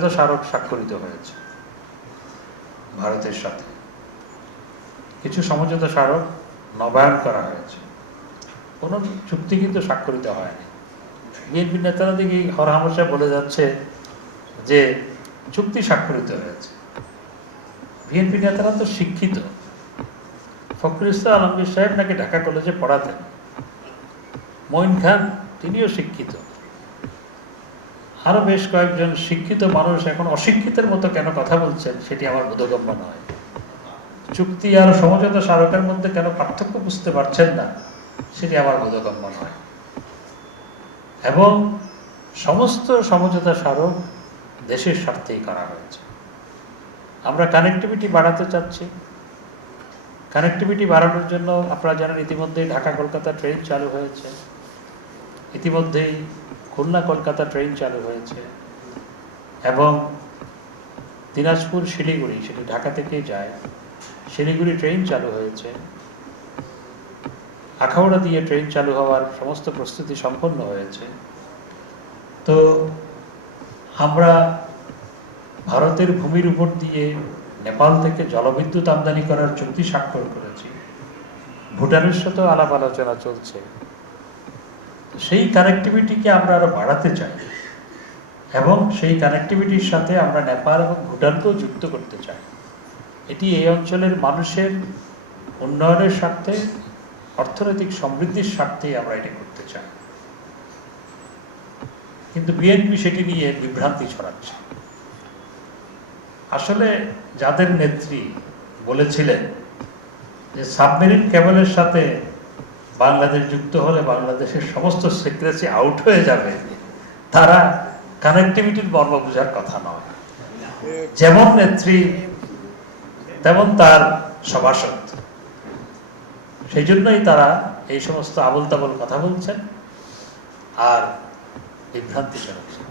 স্মারক স্বাক্ষরিত হয়েছে ভারতের সাথে। কিছু সমঝোতা স্মারক নবায়ন করা হয়েছে। কোনো চুক্তি কিন্তু স্বাক্ষরিত হয়নি। বিএনপি নেতারা দিকে হরহামেশা বলে যাচ্ছে যে চুক্তি স্বাক্ষরিত হয়েছে। বিএনপি নেতারা তো শিক্ষিত। ফখরুল ইসলাম আলমগীর সাহেব নাকি ঢাকা কলেজে পড়াতেন। মঈন খান তিনিও শিক্ষিত। আরও বেশ কয়েকজন শিক্ষিত মানুষ এখন অশিক্ষিতের মতো কেন কথা বলছেন সেটি আমার বোধগম্য নয়। চুক্তি আর সমঝোতা স্মারকের মধ্যে কেন পার্থক্য বুঝতে পারছেন না সেটি আমার বোধগম্য নয়। এবং সমস্ত সমঝোতা স্মারক দেশের স্বার্থেই করা হয়েছে। আমরা কানেক্টিভিটি বাড়াতে চাচ্ছি। কানেক্টিভিটি বাড়ানোর জন্য আপনারা জানেন ইতিমধ্যেই ঢাকা কলকাতা ট্রেন চালু হয়েছে। ইতিমধ্যেই খুলনা, কলকাতা ট্রেন চালু হয়েছে এবং দিনাজপুর, শিলিগুড়ি, সেটি ঢাকা থেকেই যায়, শিলিগুড়ি ট্রেন চালু হয়েছে। আখাউড়া দিয়ে ট্রেন চালু হওয়ার সমস্ত প্রস্তুতি সম্পন্ন হয়েছে। তো আমরা ভারতের ভূমির উপর দিয়ে নেপাল থেকে জলবিদ্যুৎ আমদানি করার চুক্তি স্বাক্ষর করেছি। ভুটানের সাথেও আলাপ আলোচনা চলছে। সেই কানেক্টিভিটিকে আমরা আরও বাড়াতে চাই। এবং সেই কানেক্টিভিটির সাথে আমরা নেপাল এবং ভুটানকেও যুক্ত করতে চাই। এটি এই অঞ্চলের মানুষের উন্নয়নের স্বার্থে, অর্থনৈতিক সমৃদ্ধির স্বার্থেই আমরা এটি করতে চাই। কিন্তু বিএনপি সেটি নিয়ে বিভ্রান্তি ছড়াচ্ছে। আসলে যাদের নেত্রী বলেছিলেন যে, সাবমেরিন কেবলের সাথে বাংলাদেশ যুক্ত হলে বাংলাদেশের সমস্ত সিক্রেসি আউট হয়ে যাবে। তারা কানেক্টিভিটির মর্ম বোঝার কথা নয়। যেমন নেত্রী, তেমন তার সভাসদ। সেই জন্যই তারা এই সমস্ত আবল তাবল কথা বলছেন আর বিভ্রান্তি ছড়াচ্ছেন।